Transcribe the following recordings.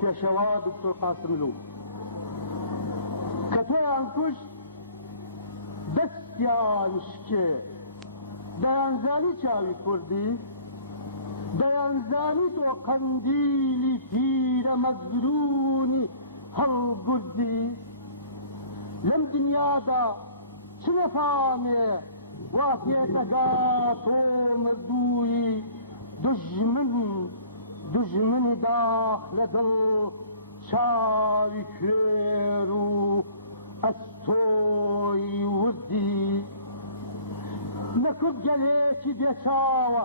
پێشەوا دکتۆر قاسملوو کە تۆیان کوشت دەستیان شکێ دەیانزانی چاوی کوردی دەیانزانی تۆ قەندیلی پیرە مەزرونی هەڵگوردی لەم دنیادا چ نەفامێ وا پێدەگا تۆ مردووی دژمنی داخ لە دڵ چاوی کوێر و ئەستۆی وردی لە کورد گەلێکی بێچاوە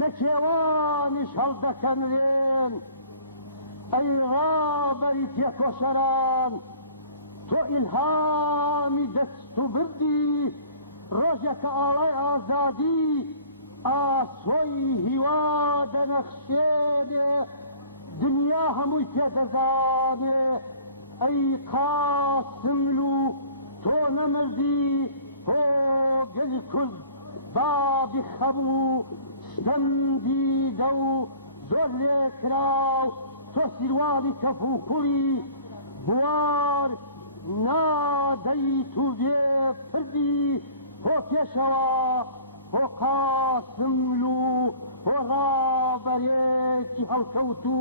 لە کێوانیش هەڵدەکەنرێن ئەی ڕابەری تێکۆشەران تۆ ئیلهامی دەست و بردی ڕۆژێکە ئاڵای ئازادی ئاسۆی هیوا دەنەخشێنێ دنیا هەمووی پێدەزانێ ئەی قاسملوو تۆ نەمردی هۆگەلی کورد بابی خەبوو ستەمدی دە و زۆر لێکراو تۆ سیروانی کەف و کوڵی بوار نادەیت و بێ پردی هۆ پێشەوە هۆ قاسملوو هۆ ڕابەرێکی هەڵکەوت و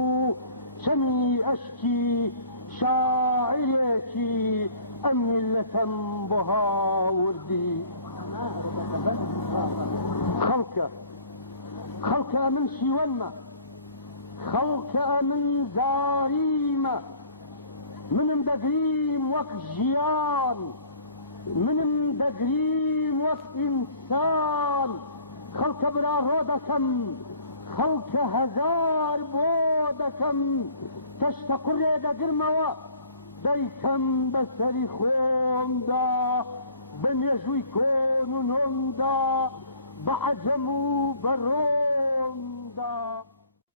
چەمی ئەشکی شاعرێکی ئەم میلەتەم بۆ هاوردی خەڵکە من شیوەنمە خەڵکە من زاریمە منم دەگریم وەک ژیان منم دەگریم وەک ئینسان خەڵکە برا ڕۆ دەکەم خەڵکە هەزار بۆ دەکەم تەشتە قوڕێ دەگرمەوە دەیکەم بەسەری خۆمدا بە مێژووی کۆن و نۆمدا بە عەجەم و بە ڕۆمدا